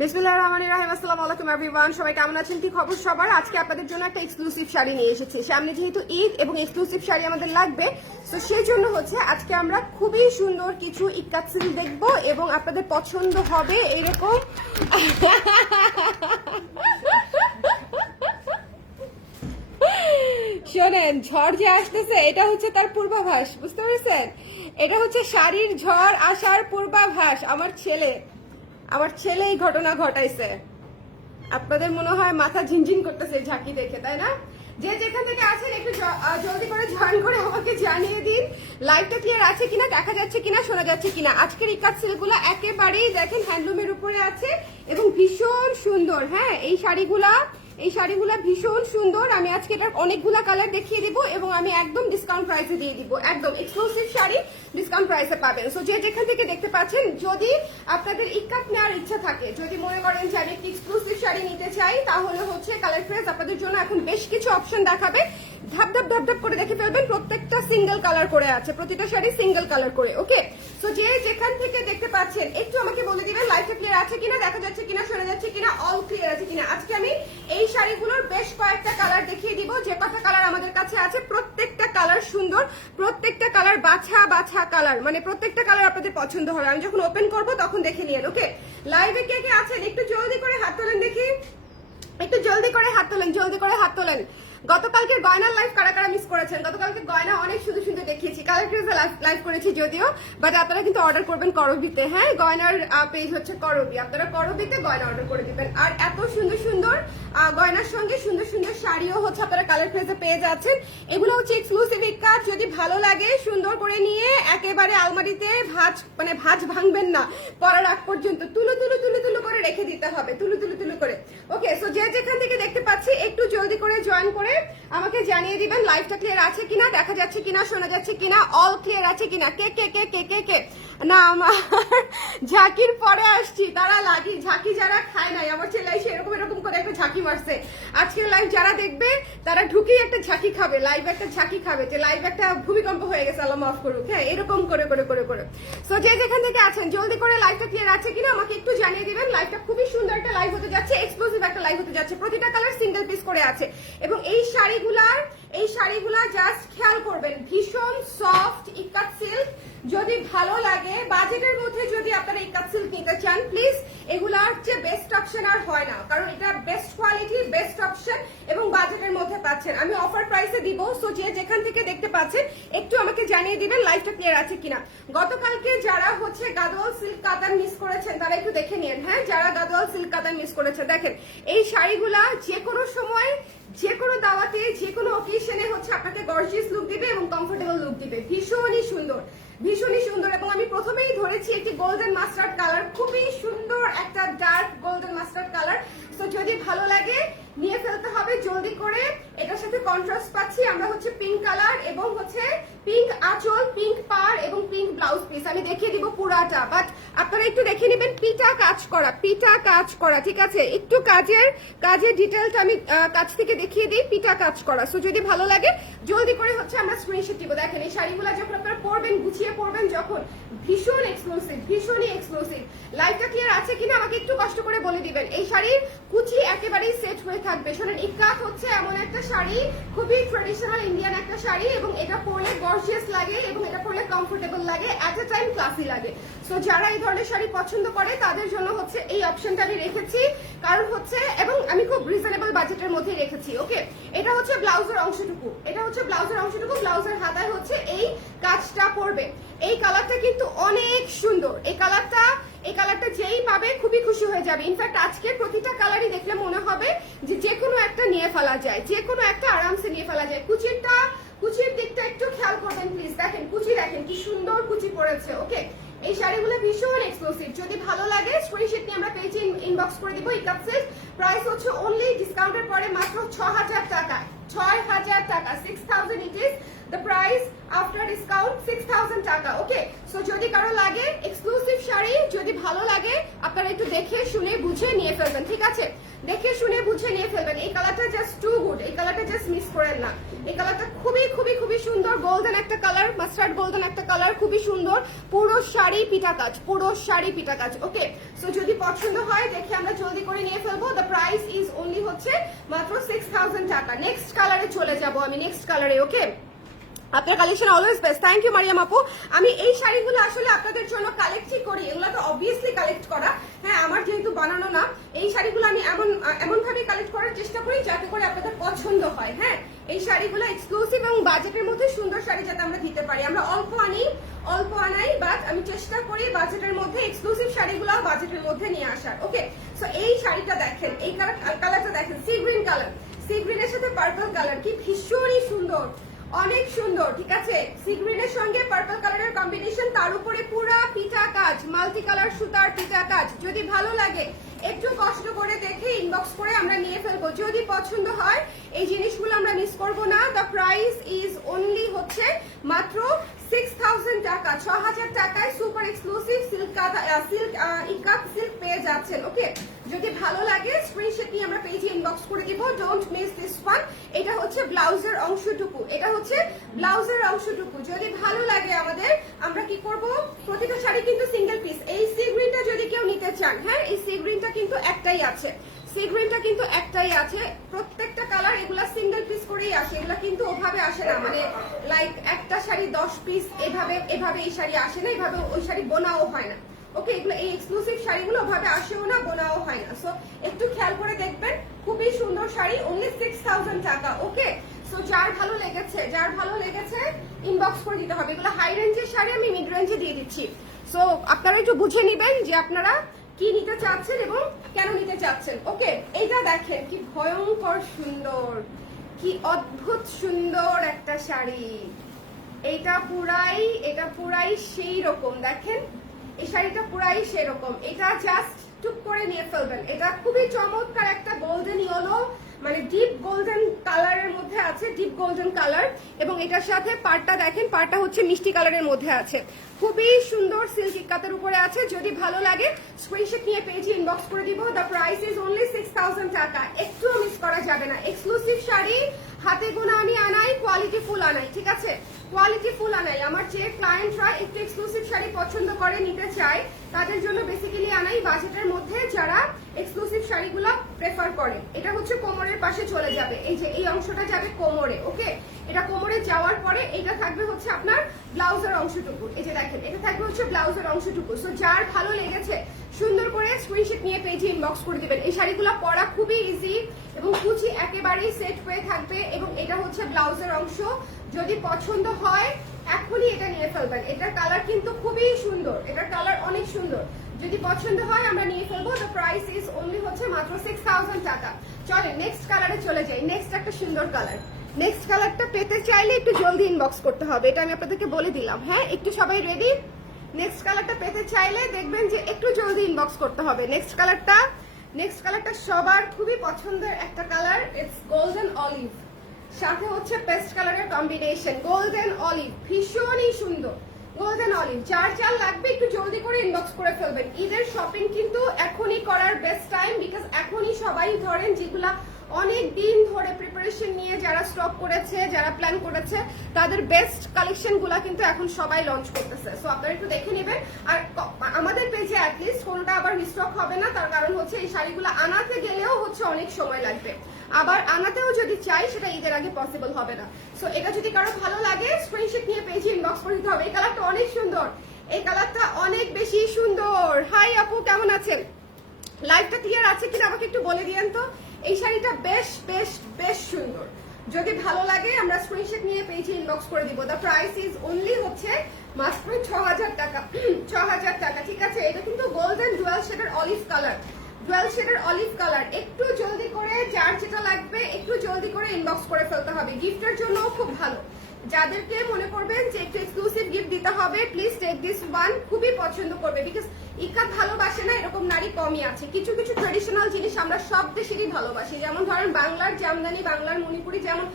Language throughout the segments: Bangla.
বিসমিল্লাহির রহমানির রহিম। আসসালামু আলাইকুম এভরিওয়ান, সবাই কেমন আছেন? কি খবর সবার? আজকে আপনাদের জন্য একটা এক্সক্লুসিভ শাড়ি নিয়ে এসেছি। সামনে যেহেতু ঈদ এবং এক্সক্লুসিভ শাড়ি আমাদের লাগবে, তো সেই জন্য হচ্ছে আজকে আমরা খুবই সুন্দর কিছু ইক্কাত সিল দেখবো এবং আপনাদের পছন্দ হবে এরকম। শোনেন, ঝড় যে আসতেছে এটা হচ্ছে তার পূর্বাভাস, বুঝতে পেরেছেন? এটা হচ্ছে শাড়ির ঝড় আসার পূর্বাভাস। আমার ছেলে এই ঘটনা ঘটাইছে। আপনাদের মনে হয় মাথা ঝিনঝিন করতেছে ঝাঁকি দেখে, তাই না? যে যেখান থেকে আছেন একটু জলদি করে জয়েন করে আমাকে জানিয়ে দিন লাইভটা ক্লিয়ার আছে কিনা, দেখা যাচ্ছে কিনা, শোনা যাচ্ছে কিনা। আজকের ইক্কাত সিলগুলো একেবারেই দেখেন হ্যান্ডলুমের উপরে আছে এবং ভীষণ সুন্দর। হ্যাঁ, এই শাড়িগুলা ভীষণ সুন্দর। আমি আজকে এটার অনেকগুলা কালার দেখিয়ে দিব এবং আমি একদম ডিসকাউন্ট প্রাইসে দিয়ে দিব। একদম এক্সক্লুসিভ শাড়ি ডিসকাউন্ট প্রাইসে পাবেন। সো যে যেখান থেকে দেখতে পাচ্ছেন, যদি আপনাদের ইক্কাত নেওয়ার ইচ্ছা থাকে, যদি মনে করেন যে আমি একটি এক্সক্লুসিভ শাড়ি নিতে চাই, তাহলে হচ্ছে কালার ফ্রেজ আপনাদের জন্য এখন বেশ কিছু অপশন দেখাবে। ধাপ ধাপ ধাপ ধাপ করে দেখে ফেলবেন। প্রত্যেকটা সিঙ্গেল কালার করে আছে, প্রতিটা শাড়ি সিঙ্গেল কালার করে। ওকে, সো যে যেখান থেকে দেখতে পাচ্ছেন একটু আমাকে বলে দিবেন লাইভটা ক্লিয়ার আছে কিনা, দেখা যাচ্ছে কিনা, শোনা যাচ্ছে কিনা, অল ক্লিয়ার আছে কিনা। আজকে আমি এই শাড়িগুলোর বেশ কয়েকটা কালার দেখিয়ে দিব। যে কটা কালার আমাদের কাছে আছে প্রত্যেকটা কালার সুন্দর, প্রত্যেকটা কালার বাছা বাছা কালার, মানে প্রত্যেকটা কালার আপনাদের পছন্দ হবে। আমি যখন ওপেন করব তখন দেখে নিয়েন। ওকে, লাইভে কে কে আছেন একটু জলদি করে হাত তোলেন দেখি, একটু জলদি করে হাত তোলেন, জলদি করে হাত তোলেন। গতকালকে গয়নার লাইভ কারা কারা মিস করেছেন? গতকালকে গয়না অনেক সুন্দর সুন্দর দেখিয়েছি, কালার ক্রেজে লাইভ করেছি যদিও, বাট আপনারা কিন্তু অর্ডার করবেন করবিতে। হ্যাঁ, গয়নার পেজ হচ্ছে করবি, আপনারা করবিতে গয়না অর্ডার করে দিবেন। আর এত সুন্দর সুন্দর গয়নার সঙ্গে সুন্দর সুন্দর শাড়িও হচ্ছে আপনারা কালার ক্রেজে পেয়ে যাচ্ছেন। এগুলো হচ্ছে এক্সক্লুসিভ ইক্কাত। যদি ভালো লাগে সুন্দর করে নিয়ে একেবারে আলমারিতে ভাঁজ ভাঙবেন না, পরার আগ পর্যন্ত তুলু তুলু তুলু তুলু করে রেখে দিতে হবে, তুলু তুলু তুলু করে। ওকে, সো যে যেখান থেকে দেখতে পাচ্ছি একটু জলদি করে জয়েন করে আমাকে জানিয়ে দিবেন লাইভটা ক্লিয়ার আছে কিনা, দেখা যাচ্ছে কিনা, শোনা যাচ্ছে কিনা, অল ক্লিয়ার আছে কিনা। কে কে কে কে কে কে না, আমার ঝাঁকির পরে আসছি, তারা লাগি ঝাঁকি যারা খায় নাই, আমার ছেলে এসে এরকম এরকম করে একটা ঝাঁকি মারছে। আজকের লাইভ যারা দেখবে তারা ঢুকেই একটা ঝাঁকি খাবে, লাইভ একটা ঝাঁকি খাবে, যে লাইভ একটা ভূমিকম্প হয়ে গেছে, আল্লাহ মাফ করুক। হ্যাঁ, এরকম করে করে করে করে। সো যে যেখান থেকে আছেন জলদি করে লাইভটা ক্লিয়ার আছে কিনা আমাকে একটু জানিয়ে দিবেন। লাইভটা খুবই সুন্দর একটা লাইভ হতে যাচ্ছে, এক্সক্লুসিভ একটা লাইভ হতে যাচ্ছে। প্রতিটা কালার সিঙ্গেল পিস করে আছে এবং এই শাড়িগুলা জাস্ট খেয়াল করবেন, ভীষণ সফট ইক্কাত সিল্ক। যদি ভালো লাগে, বাজেটের মধ্যে যদি আপনারা ইক্কাত সিল্ক নিতে চান, প্লিজ এগুলার চেয়ে বেস্ট অপশন আর হয় না, কারণ এটা বেস্ট কোয়ালিটি, বেস্ট অপশন এবং বাজেটের মধ্যে পাচ্ছেন। আমি অফার প্রাইসে দিব। সো যে যেখান থেকে দেখতে পাচ্ছেন একটু আমাকে জানিয়ে দিবেন লাইভটা ক্লিয়ার আছে কিনা। গতকালকে যারা হচ্ছে গাদোয়াল সিল্ক কাতান মিস করেছেন তারা একটু দেখে নিন। হ্যাঁ, যারা গাদোয়াল সিল্ক কাতান মিস করেছেন, দেখেন এই শাড়িগুলা যে কোনো সময়, যে কোনো দাওয়াতে, যে কোনো অকেশনে হচ্ছে আপনাকে গর্জিয়াস লুক দিবে এবং কমফোর্টেবল লুক দিবে। ভীষণই সুন্দর, ভীষণই সুন্দর। এবং আমি প্রথমেই ধরেছি একটি গোল্ডেন মাস্টার্ড কালার, খুবই সুন্দর একটা ডার্ক গোল্ডেন মাস্টার্ড কালার। তো যদি ভালো লাগে নিয়ে ফেলতে হবে জলদি করে। এটার সাথে কন্ট্রাস্ট পাচ্ছি আমরা হচ্ছে পিঙ্ক কালার এবং হচ্ছে পিঙ্ক আঁচল, পিঙ্ক পাড় এবং পিঙ্ক ব্লাউজ পিস। আমি দেখিয়ে দিব পুরাটা, বাট আপনারা একটু দেখে নেবেন পিটা কাজ করা, ঠিক আছে? একটু কাজের ডিটেলটা আমি কাছ থেকে দেখিয়ে দিই, পিটা কাজ করা। সো যদি ভালো লাগে জলদি করে হচ্ছে আমরা স্ক্রিনশট দিব। দেখেন এই শাড়িগুলো যখন আপনারা পরবেন, গুছিয়ে পরবেন যখন, ভীষণ এক্সক্লুসিভ, ভীষণই এক্সক্লুসিভ। লাইভটা ক্লিয়ার আছে কিনা আমাকে একটু কষ্ট করে বলে দিবেন। এই শাড়ির কুচি একেবারেই সেট হয়ে থাকবে। শোনেন, ইক্কাত হচ্ছে এমন একটা শাড়ি, খুবই ট্রেডিশনাল ইন্ডিয়ান একটা শাড়ি এবং এটা পরলে গর্জিয়াস লাগে এবং এটা পরলে কমফোর্টেবল লাগে, এট এ টাইম ক্লাসি লাগে। সো যারা এই ধরনের শাড়ি পছন্দ করে তাদের জন্য হচ্ছে এই অপশনটা আমি রেখেছি, কারণ হচ্ছে, এবং আমি খুব রিজনেবল বাজেটের মধ্যে রেখেছি। ওকে, এটা হচ্ছে ব্লাউজের অংশটুকু, ব্লাউজের হাতায় হচ্ছে এই কাজটা পড়বে। এই কালারটা কিন্তু অনেক সুন্দর। এই কালারটা যেই পাবে খুবই খুশি হয়ে যাবে। ইনফ্যাক্ট আজকে প্রতিটা কালারই দেখলে মনে হবে যে কোনো একটা নিয়ে ফেলা যায়, যে কোনো একটা আরামসে নিয়ে ফেলা যায়। কুচির দিকটা একটু খেয়াল করবেন প্লিজ। দেখেন কুচি, দেখেন কি সুন্দর কুচি পড়েছে। ওকে, এই শাড়িগুলো ভীষণ এক্সক্লুসিভ। যদি ভালো লাগে স্ক্রিনশট নিয়ে আমরা পেজে ইনবক্স করে দিব। ইক্কাত সিল্ক প্রাইস হচ্ছে অনলি ডিসকাউন্টের পরে মাত্র 6000 টাকা, 6000 টাকা, 6000 it is the price after discount, 6000 টাকা। ওকে, সো যদি কারো লাগে এক্সক্লুসিভ শাড়ি, যদি ভালো লাগে আপনারা একটু দেখে শুনে বুঝে নিয়ে ফেলবেন, ঠিক আছে? দেখে শুনে বুঝে নিয়ে ফেলবেন। এই কালারটা জাস্ট টু গুড, এই কালারটা জাস্ট মিস করেন না। এই কালারটা খুবই খুবই খুবই সুন্দর, গোল্ডেন একটা কালার, মাস্টার্ড গোল্ডেন একটা কালার, খুবই সুন্দর। পুরো শাড়ি পিটা কাজ, পুরো শাড়ি পিটা কাজ। ওকে, সো যদি পছন্দ হয় দেখে আমরা জলদি করে নিয়ে ফেলবো। দ্য প্রাইস ইজ অনলি হচ্ছে মাত্র 6000 টাকা। নেক্সট কালারে চলে যাব আমি, নেক্সট কালারে। ওকে, আপনার collection always best. Thank you Mariam আপু। আমি এই শাড়িগুলো আসলে আপনাদের জন্য কালেক্টই করি, এগুলো তো অবভিয়াসলি কালেক্ট করা। হ্যাঁ, আমার যেহেতু বানানো না, এই শাড়িগুলো আমি এমন ভাবে কালেক্ট করার চেষ্টা করি যাতে করে আপনাদের পছন্দ হয়। হ্যাঁ, এই শাড়িগুলো এক্সক্লুসিভ এবং বাজেটের মধ্যে সুন্দর শাড়ি যাতে আমরা দিতে পারি। আমরা অল্প আনাই, বাট আমি চেষ্টা করি বাজেটের মধ্যে এক্সক্লুসিভ শাড়িগুলো বাজেটের মধ্যে নিয়ে আসার। ওকে, সো এই শাড়িটা দেখেন, এই কালারটা দেখেন, সি গ্রিন কালার, সি গ্রিনের সাথে পার্পল কালার, কি ভীষণই সুন্দর, অনেক সুন্দর। ঠিক আছে, সি গ্রিনের সঙ্গে পার্পল কালারের কম্বিনেশন, তার উপরে পুরা পিটা কাজ, মাল্টি কালার সুতার পিটা কাজ। যদি ভালো লাগে একটু কষ্ট করে দেখে ইনবক্স করে আমরা নিয়ে ফেলবো। যদি পছন্দ হয় এই জিনিসগুলো আমরা মিস করব না। দ্য প্রাইস ইজ অনলি হচ্ছে মাত্র 6000 টাকা, 6000 টাকায় সুপার এক্সক্লুসিভ সিল্ক পেয়ে যাচ্ছেন। ওকে, যদি ভালো লাগে স্ক্রিনশট নিয়ে আমরা পেজে ইনবক্স করে দিব। Don't miss this one. এটা হচ্ছে ব্লাউজের অংশটুকু, এটা হচ্ছে ব্লাউজের অংশটুকু। যদি ভালো লাগে আমাদের, আমরা কি করব, প্রতিটা শাড়ি কিন্তু সিঙ্গেল পিস। এই সি গ্রিনটা যদি কেউ নিতে চান, হ্যাঁ, এই সি গ্রিনটা কিন্তু একটাই আছে, সি গ্রিনটা কিন্তু একটাই আছে। প্রত্যেকটা কালার এগুলা সিঙ্গেল পিস করেই আসে, এগুলা কিন্তু ওভাবে আসে না, মানে লাইক একটা শাড়ি 10 পিস এভাবে এই শাড়ি আসে না, এভাবে ওই শাড়ি বোনাও হয় না। ওকে, এগুলো এই এক্সক্লুসিভ শাড়িগুলো ওভাবে আসেও না, বোনাও হয় না। সো একটু খেয়াল করে দেখবেন, খুবই সুন্দর শাড়ি, অনলি 6000 টাকা। ওকে, সো যার ভালো লেগেছে ইনবক্স করে দিতে হবে। এগুলো হাই রেঞ্জের শাড়ি, আমি মিড রেঞ্জে দিয়ে দিচ্ছি। সো আপনারা একটু বুঝে নিবেন যে আপনারা কি নিতে চাচ্ছেন এবং কেন নিতে চাচ্ছেন। ওকে, এইটা দেখেন কি ভয়ঙ্কর সুন্দর, কি অদ্ভুত সুন্দর একটা শাড়ি। এটা পুরাই সেই রকম, দেখেন এই শাড়িটা পুরাই সেরকম। এটা জাস্ট টুক করে নিয়ে ফেলবেন। এটা খুবই চমৎকার একটা গোল্ডেন ইয়েলো, মানে ডিপ গোল্ডেন কালারের মধ্যে আছে, ডিপ গোল্ডেন কালার। এবং এটার সাথে পাড়টা দেখেন, পাড়টা হচ্ছে মিষ্টি কালারের মধ্যে আছে, খুবই সুন্দর সিল্ক ইক্কাতের উপরে আছে। যদি ভালো লাগে স্ক্রিনশট নিয়ে পেজে ইনবক্স করে দিব। দ্য প্রাইস ইজ অনলি 6000 টাকা, একটুও মিস করা যাবে না। এক্সক্লুসিভ শাড়ি হাতে গোনা আমি আনাই, কোয়ালিটি ফুল আনাই। ঠিক আছে, কোয়ালিটি ফুল আনাই। আমার যে ক্লায়েন্টরা একটু এক্সক্লুসিভ শাড়ি পছন্দ করে, নিতে চায়, তাদের জন্য বেসিক্যালি আনাই বাজেটের মধ্যে, যারা এক্সক্লুসিভ শাড়িগুলো প্রেফার করে। এটা হচ্ছে কোমরের পাশে চলে যাবে, এই যে এই অংশটা যাবে কোমরে। ওকে, এটা কোমরে যাওয়ার পরে এটা থাকবে হচ্ছে আপনার ব্লাউজের অংশটুকু। এই যে দেখেন, এটা থাকবে হচ্ছে ব্লাউজের অংশটুকু। সো যার ভালো লেগেছে সুন্দর করে স্ক্রিনশট নিয়ে পেজে ইনবক্স করে দিবেন। এই শাড়িগুলো পরা খুবই ইজি এবং কুচি একেবারেই সেট হয়ে থাকবে। এবং এটা হচ্ছে ব্লাউজের অংশ। যদি পছন্দ হয় এখনই এটা নিয়ে ফেলবেন। এটার কালার কিন্তু খুবই সুন্দর, এটার কালার অনেক সুন্দর। যদি পছন্দ হয় আমরা নিয়ে ফেলবো। দ্য প্রাইস ইজ অনলি হচ্ছে মাত্র 6000 টাকা। চলে নেক্সট কালারে চলে যাই। নেক্সট একটা সুন্দর কালার। নেক্সট কালারটা পেতে চাইলে একটু জলদি ইনবক্স করতে হবে, এটা আমি আপনাদেরকে বলে দিলাম। হ্যাঁ, একটু সবাই রেডি। নেক্সট কালারটা পেতে চাইলে দেখবেন যে একটু জলদি ইনবক্স করতে হবে। নেক্সট কালারটা সবার খুবই পছন্দের একটা কালার, ইটস গোল্ডেন অলিভ, সাথে হচ্ছে পেস্ট কালারের কম্বিনেশন। গোল্ডেন অলিভ ভীষণই সুন্দর, গোল্ডেন অলিভ। যার লাগবে একটু জলদি করে ইনবক্স করে ফেলবেন। ঈদের শপিং কিন্তু এখনই করার বেস্ট টাইম, বিকজ এখনই সবাই ধরেন যেগুলা অনেক দিন ধরে প্রিপারেশন নিয়ে যারা স্টক করেছে, যারা প্ল্যান করেছে, তাদের বেস্ট কালেকশন গুলা কিন্তু এখন সবাই লঞ্চ করতেছে। সো আপনারা একটু দেখে নেবেন। আর আমাদের পেজে অ্যাটলিস্ট কোনটা আবার রিস্টক হবে না, তার কারণ হচ্ছে এই শাড়িগুলো আনাতে গেলেও হচ্ছে অনেক সময় লাগবে, আবার আনাতেও যদি চাই সেটা ঈদের আগে পসিবল হবে না। সো এটা যদি কারো ভালো লাগে স্ক্রিনশট নিয়ে পেজে ইনবক্স করে দিতে হবে। এই কালারটা অনেক সুন্দর, এই কালারটা অনেক বেশি সুন্দর। হাই আপু, কেমন আছেন? লাইভটা ক্লিয়ার আছে কিনা আমাকে একটু বলে দিয়েন তো। এই শাড়িটা বেশ বেশ বেশ সুন্দর। যদি ভালো লাগে আমরা স্ক্রিনশট নিয়ে পেজে ইনবক্স করে দিব। দ্য প্রাইস ইজ অনলি হচ্ছে মাত্র 6000 টাকা। 6000 টাকা, ঠিক আছে। এটা কিন্তু গোল্ডেন ডুয়াল শেডের অলিভ কালার। একটু জলদি করে, যার যেটা লাগবে একটু জলদি করে ইনবক্স করে ফেলতে হবে। গিফটের জন্য খুব ভালো। যাদেরকে মনে করবেন যে একটু এক্সক্লুসিভ গিফট দিতে হবে, প্লিজ টেক দিস ওয়ান। খুবই পছন্দ করবে, বিকজ ইকাত ভালোবাসে না এরকম নারী কমই আছে। কিছু কিছু ট্রেডিশনাল জিনিস আমরা সব দেশেরই ভালোবাসি, যেমন ধরেন বাংলার জামদানি, বাংলার মণিপুরি, যেমন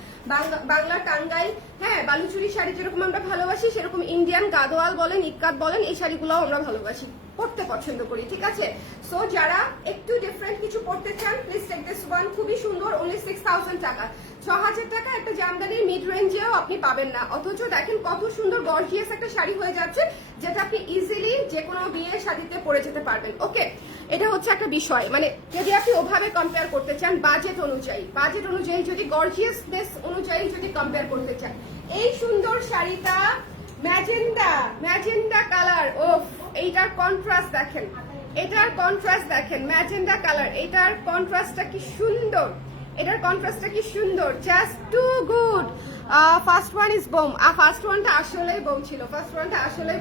বাংলার টাঙ্গাইল, হ্যাঁ, বালুচুরি শাড়ি যেরকম আমরা ভালোবাসি, সেরকম ইন্ডিয়ান গাদোয়াল বলেন, ইক্কাত বলেন, এই শাড়িগুলোও আমরা ভালোবাসি। পড়তে পছন্দ করি, ঠিক আছে? সো যারা একটু ডিফারেন্ট কিছু পড়তে চান প্লিজ টেক দিস ওয়ান। খুবই সুন্দর, অনলি 6000 টাকা। 6000 টাকা একটা জামদানির মিড রেঞ্জেও আপনি পাবেন না। অথচ দেখেন কত সুন্দর গর্জিয়াস একটা শাড়ি হয়ে যাচ্ছে, যেটা আপনি ইজিলি যে কোনো বিয়ে শাড়িতে পরে যেতে পারবেন। ওকে, এটা হচ্ছে একটা বিষয়, মানে যদি আপনি ওভাবে কম্পেয়ার করতে চান বাজেট অনুযায়ী যদি গর্জিয়াসনেস অনুযায়ী যদি কম্পেয়ার করতে চান, এই সুন্দর শাড়িটা ম্যাজেন্ডা কালার। ওফ, এইটার কন্ট্রাস্ট দেখেন, ম্যাজেন্ডা কালার, এটার কন্ট্রাস্টটা কি সুন্দর, just too good. First one is bomb. First ওয়ানটা আসলেই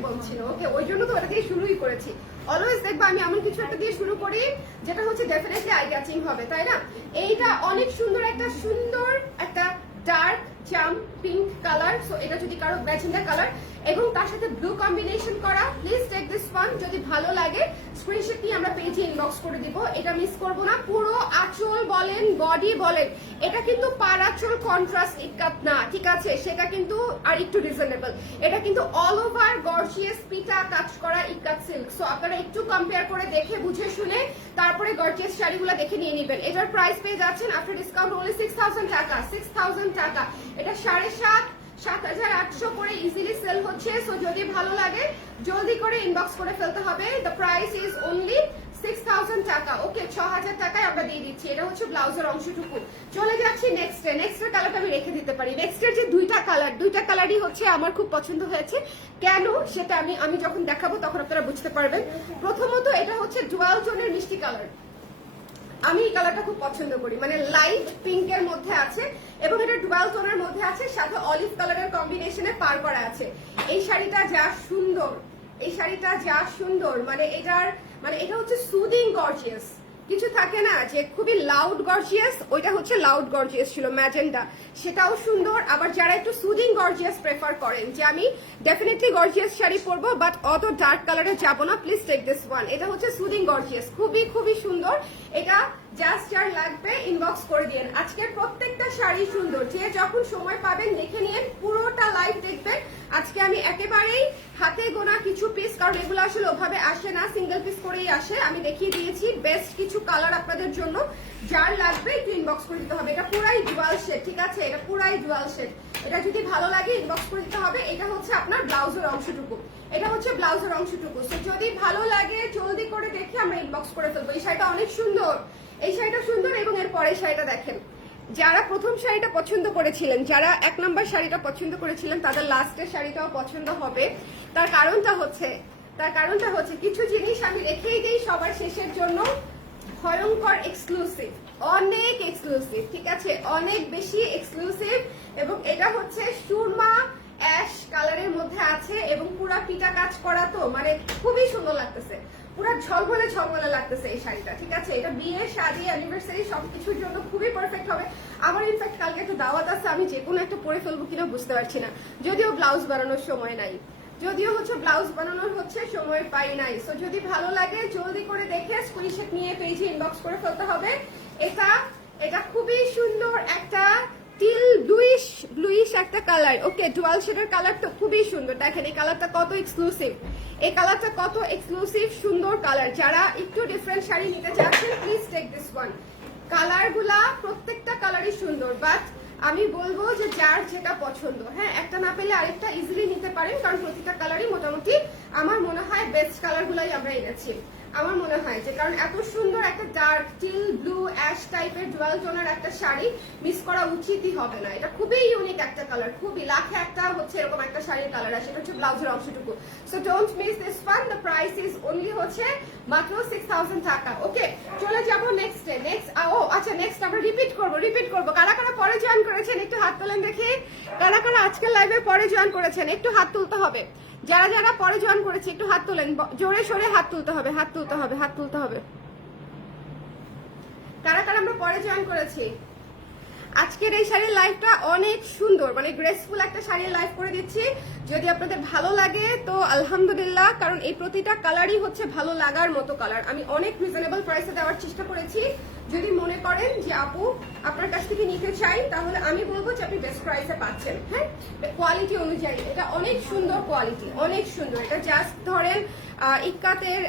বোম ছিল, ওকে, ওই জন্য তো ওটা দিয়ে শুরুই করেছি। অলওয়েজ দেখবা আমি এমন কিছু একটা দিয়ে শুরু করি যেটা হচ্ছে ডেফিনেটলি আই ক্যাচিং হবে, তাই না? এইটা অনেক সুন্দর একটা ডার্ক জাম পিঙ্ক কালার। সো এটা যদি কারো ম্যাজেন্ডা কালার এবং তার সাথে ব্লু কম্বিনেশন করা, প্লিজ টেক দিস ওয়ান। যদি ভালো লাগে স্ক্রিনশট নিয়ে আমরা পেজে ইনবক্স করে দিব, এটা মিস করবো না। পুরো আঁচল বলেন বডি বলেন, এটা কিন্তু পার আঁচল কন্ট্রাস্ট ইকাত না, ঠিক আছে? সেটা কিন্তু আর একটু রিজনেবল। এটা কিন্তু অল ওভার গর্জিয়াস পিটা টাচ করা ইকাত সিল্ক। সো আপনারা একটু কম্পেয়ার করে দেখে বুঝে শুনে তারপরে গর্জিয়াস শাড়িগুলো দেখে নিয়ে নেবেন। এটার প্রাইস পেয়ে যাচ্ছেন আফটার ডিসকাউন্ট অনলি 6000 টাকা। 6000 টাকা, এটা 7,500 করে ইজিলি সেল হচ্ছে। সো যদি ভালো লাগে জলদি করে ইনবক্স করে ফেলতে হবে। দ্য প্রাইস ইজ অনলি 6000 টাকা। ওকে, 6000 টাকায় আমরা দিয়ে দিচ্ছি। এটা হচ্ছে ব্লাউজের অংশটুকু। চলে যাচ্ছি নেক্সটের কালারটা আমি রেখে দিতে পারি। নেক্সটের যে দুইটা কালারই হচ্ছে আমার খুব পছন্দ হয়েছে। কেন সেটা আমি যখন দেখাবো তখন আপনারা বুঝতে পারবেন। প্রথমত এটা হচ্ছে ডুয়াল টোনের মিষ্টি কালার। আমি এই কালারটা খুব পছন্দ করি, মানে লাইট পিঙ্কের মধ্যে আছে এবং এটা ডুয়াল টোনের মধ্যে আছে, সাথে অলিভ কালারের কম্বিনেশনে পার করা আছে। এই শাড়িটা যা সুন্দর, মানে এটা হচ্ছে সুদিং গর্জিয়াস। কিছু থাকে না যে খুবই লাউড গর্জিয়াস, ওইটা হচ্ছে লাউড গর্জিয়াস ছিল ম্যাজেন্ডা, সেটাও সুন্দর। আবার যারা একটু সুদিং গর্জিয়াস প্রেফার করেন যে আমি ডেফিনেটলি গর্জিয়াস শাড়ি পরবো বাট অত ডার্ক কালারে যাবো না, প্লিজ টেক দিস ওয়ান। এটা হচ্ছে সুদিং গর্জিয়াস, খুবই সুন্দর। এটা জাস্ট যার লাগবে ইনবক্স করে দিন। আজকের প্রত্যেকটা শাড়ি সুন্দর, যে যখন সময় পাবেন দেখে নিন, পুরোটা লাইভ দেখবেন। আজকে আমি একেবারেই হাতে গোনা কিছু পিস, কারণ এগুলো আসলে ওভাবে আসে না, সিঙ্গেল পিস করেই আসে, আমি দেখিয়ে দিয়েছি বেস্ট কিছু কালার আপনাদের জন্য। যার লাগবে একটু ইনবক্স করে দিতে হবে। এটা পুরাই ডুয়াল শেড, ঠিক আছে? এটা পুরাই ডুয়াল শেড। এটা যদি ভালো লাগে ইনবক্স করে দিতে হবে। এটা হচ্ছে আপনার ব্লাউজের অংশটুকু, তো যদি ভালো লাগে জলদি করে দেখে আমরা ইনবক্স করে ফেলবো। এই শাড়িটা অনেক সুন্দর, এবং এর পরের শাড়িটা দেখেন। যারা প্রথম শাড়িটা পছন্দ করেছিলেন, যারা 1 নম্বর শাড়িটা পছন্দ করেছিলেন, তাদের লাস্টের শাড়িটাও পছন্দ হবে। তার কারণটা হচ্ছে কিছু জিনিস আমি রেখেই দিই সবার শেষের জন্য। ভয়ঙ্কর এক্সক্লুসিভ, অনেক এক্সক্লুসিভ, ঠিক আছে? অনেক বেশি এক্সক্লুসিভ। এবং এটা হচ্ছে সুরমা অ্যাশ কালারের মধ্যে আছে এবং পুরা পিটা কাজ করা, তো মানে খুবই সুন্দর লাগতেছে, পুরা ঝলমলে লাগতেছে এই শাড়িটা, ঠিক আছে? এটা বিয়ে, শাড়ি, অ্যানিভার্সারি সবকিছুর জন্য খুবই পারফেক্ট হবে। আমার ইনফ্যাক্ট কালকে একটা দাওয়াত আছে, আমি যে কোনো একটা পরে ফেলবো কিনা বুঝতে পারছি না, যদিও ব্লাউজ বানানোর সময় নাই, সময় পাই নাই। সো যদি ভালো লাগে জলদি করে দেখে স্ক্রিনশট নিয়ে পেজে ইনবক্স করে ফেলতে হবে। এটা খুবই সুন্দর একটা টিল ব্লুইশ একটা কালার। ওকে, ডুয়াল শেডের কালারটা খুবই সুন্দর। দেখেন এই কালারটা কত এক্সক্লুসিভ, সুন্দর কালার। যারা একটু ডিফারেন্ট শাড়ি নিতে চাচ্ছেন প্লিজ টেক দিস ওয়ান। কালারগুলা প্রত্যেকটা কালারই সুন্দর, বাট আমি বলবো যে যার যেটা পছন্দ, হ্যাঁ, একটা না পেলে আরেকটা ইজিলি নিতে পারেন, কারণ প্রতিটা কালারই মোটামুটি আমার মনে হয় বেস্ট কালারগুলাই আমরা এনেছি। আমার মনে হয় যে কারণ এত সুন্দর একটা ডার্ক টিল ব্লু অ্যাশ টাইপের ডুয়াল টোনের একটা শাড়ি মিস করা উচিতই হবে না। এটা খুবই ইউনিক একটা কালার, খুবই লাখে একটা হচ্ছে এরকম একটা শাড়ির কালার আসে। এটা হচ্ছে ব্লাউজের অংশটুকু। So don't miss this one. The price is only হচ্ছে মাত্র 6000 টাকা। ওকে, চলে যাবো নেক্সট নেক্সট আমরা রিপিট করবো। কারা পরে জয়েন করেছেন একটু হাত তোলেন দেখি। কারা আজকের লাইভে পরে জয়েন করেছেন একটু হাত তুলতে হবে। যারা পরে জয়েন করেছে একটু হাত তোলেন, জোরে সোরে হাত তুলতে হবে। কারা আমরা পরে জয়েন করেছি? আজকের এই শাড়ির লাইভটা অনেক সুন্দর, মানে গ্রেসফুল একটা শাড়ির লাইভ করে দিচ্ছি। যদি আপনাদের ভালো লাগে তো আলহামদুলিল্লাহ, কারণ এই প্রতিটা কালারই হচ্ছে ভালো লাগার মতো কালার। আমি অনেক রিজনেবল প্রাইসে দেওয়ার চেষ্টা করেছি। যদি মনে করেন যে আপু আপনার কাছ থেকে নিতে চাই, তাহলে আমি বলবো যে আপনি বেস্ট প্রাইসে পাচ্ছেন। হ্যাঁ, কোয়ালিটি অনুযায়ী এটা অনেক সুন্দর কোয়ালিটি, অনেক সুন্দর। এটা জাস্ট ধরেন ইক্কাতের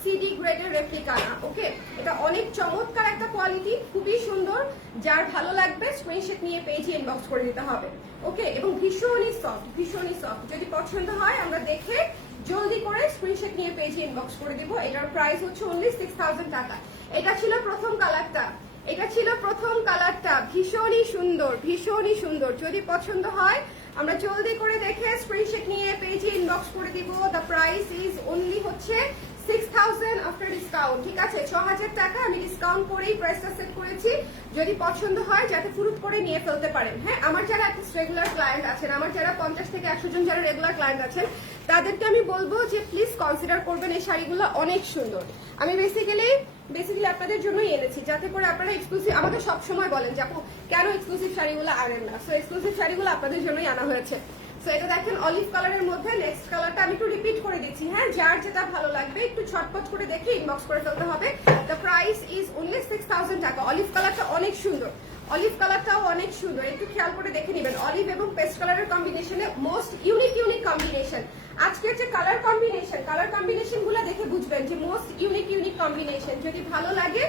সিডি গ্রেডের রেপ্লিকা না, ওকে। এটা অনেক চমৎকার একটা কোয়ালিটি, খুবই সুন্দর। যার ভালো লাগবে স্ক্রিনশট নিয়ে পেজে ইনবক্স করে দিতে হবে, ওকে। এবং ভীষণই সফট, ভীষণই সফট। যদি পছন্দ হয় আমরা দেখে জলদি করে স্ক্রিনশট নিয়ে পেজে ইনবক্স করে দিব। এটার প্রাইস হচ্ছে অনলি 6000 টাকা। এটা ছিল প্রথম কালারটা, এটা ছিল প্রথম কালারটা। ভীষণই সুন্দর, ভীষণই সুন্দর। যদি পছন্দ হয় আমরা জলদি করে দেখে স্ক্রিনশট নিয়ে পেজে ইনবক্স করে দিব। দ্য প্রাইস ইজ অনলি হচ্ছে 6000 আফটার ডিসকাউন্ট, ঠিক আছে। 6000 টাকা আমি ডিসকাউন্ট করেই প্রাইসটা সেট করেছি। যদি পছন্দ হয় যাতে ফুরুত করে নিয়ে ফেলতে পারেন। হ্যাঁ, আমার যারা একটা রেগুলার ক্লায়েন্ট আছেন, আমার যারা 50 থেকে 100 জন যারা রেগুলার ক্লায়েন্ট আছেন, তাদেরকে আমি বলবো যে প্লিজ কনসিডার করবেন। এই শাড়িগুলো অনেক সুন্দর। আমি বেসিক্যালি আপনাদের জন্যই এনেছি, যাতে করে আপনারা এক্সক্লুসিভ, আমাকে সবসময় বলেন যে আপু কেন এক্সক্লুসিভ শাড়িগুলো আনেন না। সো এক্সক্লুসিভ শাড়িগুলো আপনাদের জন্যই আনা হয়েছে। সো এটা দেখেন অলিভ কালারের মধ্যে। নেক্সট কালারটা আমি একটু রিপিট করে দিচ্ছি, হ্যাঁ, যার যেটা ভালো লাগবে একটু ছটপট করে দেখে ইনবক্স করে ফেলতে হবে। দ্য প্রাইস ইজ অনলি 6000 টাকা। অলিভ কালারটা অনেক সুন্দর, অলিভ কালারটাও অনেক সুন্দর। একটু খেয়াল করে দেখে নেবেন, অলিভ এবং পেস্ট কালারের কম্বিনেশনে মোস্ট ইউনিক ইউনিক কম্বিনেশন। আজকের যে কালার কম্বিনেশন গুলো দেখে বুঝবেন যে মোস্ট ইউনিক ইউনিক কম্বিনেশন। যদি ভালো লাগে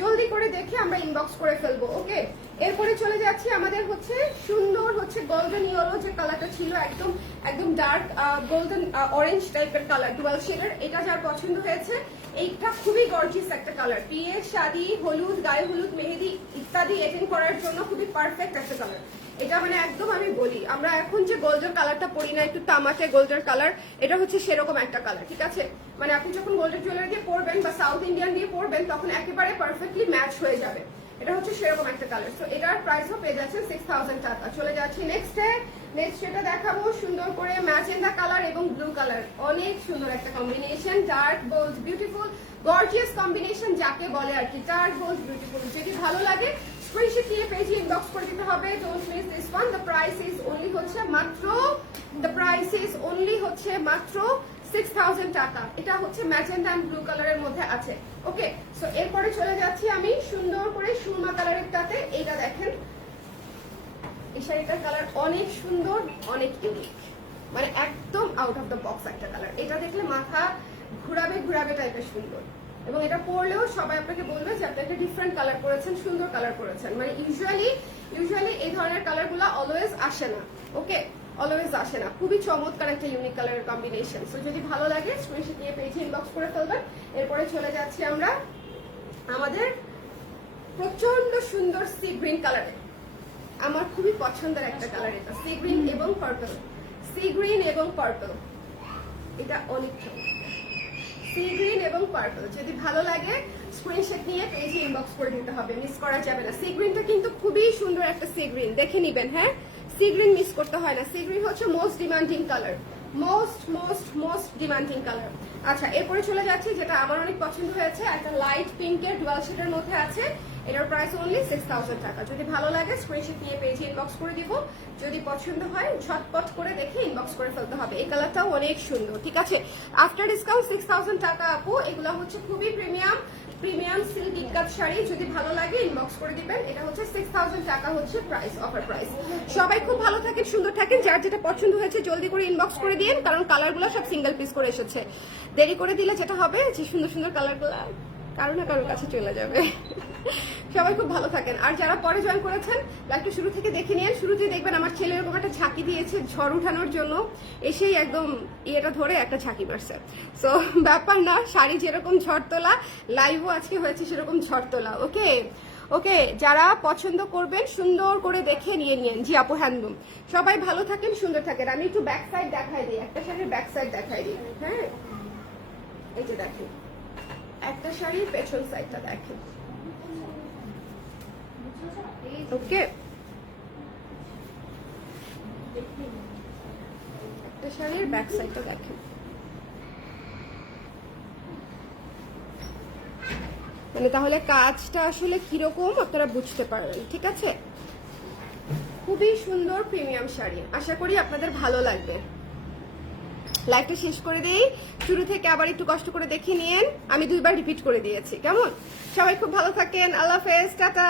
জলদি করে দেখে আমরা ইনবক্স করে ফেলবো, ওকে। এরপরে চলে যাচ্ছি আমাদের হচ্ছে সুন্দর হচ্ছে গোল্ডেন ইয়েলো যে কালারটা ছিল, একদম একদম ডার্ক গোল্ডেন অরেঞ্জ টাইপের কালার, ডুয়াল শেডের। এটা যার পছন্দ হয়েছে, এইটা খুবই গর্জিয়াস একটা কালার। বিয়ে, শাদী, হলুদ, গায়ে হলুদ, মেহেদি ইত্যাদি অ্যাটেন্ড করার জন্য খুবই পারফেক্ট একটা কালার। এটা মানে একদম আমি বলি, আমরা এখন যে গোল্ডের কালারটা পরি না, একটু তামাটে গোল্ডের কালার, এটা হচ্ছে সেরকম একটা কালার, ঠিক আছে। মানে আপনি যখন গোল্ডের জুয়েলারি দিয়ে পরবেন বা সাউথ ইন্ডিয়ান দিয়ে পরবেন, তখন একেবারে পারফেক্টলি ম্যাচ হয়ে যাবে। এটা হচ্ছে সেরকম একটা কালার। তো এটার প্রাইসও পেয়ে যাচ্ছে 6000 টাকা। চলে যাচ্ছি নেক্সট যেটা দেখাবো, সুন্দর করে ম্যাজেন্ডা কালার এবং ব্লু কালার। অনেক সুন্দর একটা combination, dark bold beautiful gorgeous combination যাকে বলে আর কি, ডার্ক বোল্ড বিউটিফুল। যদি ভালো লাগে স্ক্রিনশট নিয়ে পেজে ইনবক্স করে দিতে হবে। Don't miss this one. The price is only হচ্ছে মাত্র 6000 টাকা। এটা হচ্ছে ম্যাজেন্ডা এন্ড ব্লু কালারের মধ্যে আছে, ওকে। সো এরপরে চলে যাচ্ছি আমি সুন্দর করে সুরমা কালারেরটাতে। এইটা দেখেন, এই শাড়িটার কালার অনেক সুন্দর, অনেক ইউনিক, মানে একদম আউট অফ দ্য বক্স একটা কালার। এটা দেখলে মাথা ঘুরাবে টাইপের সুন্দর। এবং এটা পরলেও সবাই আপনাকে বলবে যে আপনি একটা ডিফারেন্ট কালার করেছেন, সুন্দর কালার করেছেন। মানে ইউজুয়ালি এই ধরনের কালারগুলো অলওয়েজ আসে না, ওকে, অলওয়েজ আসে না। খুবই চমৎকার একটা ইউনিক কালারের কম্বিনেশন। সো যদি ভালো লাগে স্ক্রিনশট নিয়ে পেজে ইনবক্স করে ফেলবেন। এরপরে চলে যাচ্ছি আমরা আমাদের প্রচন্ড সুন্দর সি গ্রিন কালারে। আমার খুবই পছন্দের একটা কালার এটা, সি গ্রিন এবং পার্পল। এটা অনেক সি গ্রিন এবং পার্পল। যদি ভালো লাগে স্ক্রিনশট নিয়ে পেজে ইনবক্স করে দিতে হবে, মিস করা যাবে না। সি গ্রিনটা কিন্তু খুবই সুন্দর একটা সি গ্রিন, দেখে নিবেন। হ্যাঁ, সি গ্রিন মিস করতে হয় না। সি গ্রিন হচ্ছে most demanding colour, most demanding colour. আচ্ছা, এরপরে চলে যাচ্ছি যেটা আমার অনেক পছন্দ হয়েছে, একটা লাইট পিঙ্কের ডুয়াল শেডের মধ্যে আছে। এটার প্রাইস অনলি 6000 টাকা। যদি ভালো লাগে স্ক্রিনশট নিয়ে পেজে ইনবক্স করে দিব। যদি পছন্দ হয় ঝটপট করে দেখে ইনবক্স করে ফেলতে হবে। এই কালারটাও অনেক সুন্দর, ঠিক আছে। আফটার ডিসকাউন্ট 6000 টাকা আপু। এগুলো হচ্ছে খুবই প্রিমিয়াম সিল্ক ইকাত শাড়ি। যদি ভালো লাগে ইনবক্স করে দিবেন। এটা হচ্ছে 6000 টাকা হচ্ছে প্রাইস, অফার প্রাইস। সবাই খুব ভালো থাকেন, সুন্দর থাকেন। যার যেটা পছন্দ হয়েছে জলদি করে ইনবক্স করে দিন, কারণ কালারগুলো সব সিঙ্গেল পিস করে এসেছে। দেরি করে দিলে যেটা হবে যে সুন্দর সুন্দর কালারগুলো কারো না কারোর কাছে চলে যাবে। সবাই খুব ভালো থাকেন। আর যারা পরে জয়েন করেছেন লাইভটা শুরু থেকে দেখে নিন। শুরুতেই দেখবেন আমার ছেলে এরকম একটা ঝাঁকি দিয়েছে ঝড় উঠানোর জন্য, এসেই একদম ইয়েটা ধরে একটা ঝাঁকি মারছে। সো ব্যাপার না, শাড়ি যেরকম ঝড় তোলা, লাইভও আজকে হয়েছে সেরকম ঝড় তোলা, ওকে। যারা পছন্দ করবেন সুন্দর করে দেখে নিয়ে নিন। জি আপু, হ্যান্ডলুম। সবাই ভালো থাকেন, সুন্দর থাকেন। আমি একটু ব্যাক সাইড দেখাই দিই, একটা শাড়ির ব্যাক সাইড দেখাই দিই। হ্যাঁ, এই যে দেখেন, একটা শাড়ির পেছন সাইডটা দেখেন, ওকে। একটা শাড়ির ব্যাক সাইডটা দেখেন, মানে তাহলে কাজটা আসলে কিরকম আপনারা বুঝতে পারবেন, ঠিক আছে। খুবই সুন্দর প্রিমিয়াম শাড়ি, আশা করি আপনাদের ভালো লাগবে। লাইভটা শেষ করে দেই, শুরু থেকে আবার একটু কষ্ট করে দেখে নিন, আমি 2বার রিপিট করে দিয়েছি। কেমন? সবাই খুব ভালো থাকেন, আল্লাহ হাফেজ, টাটা।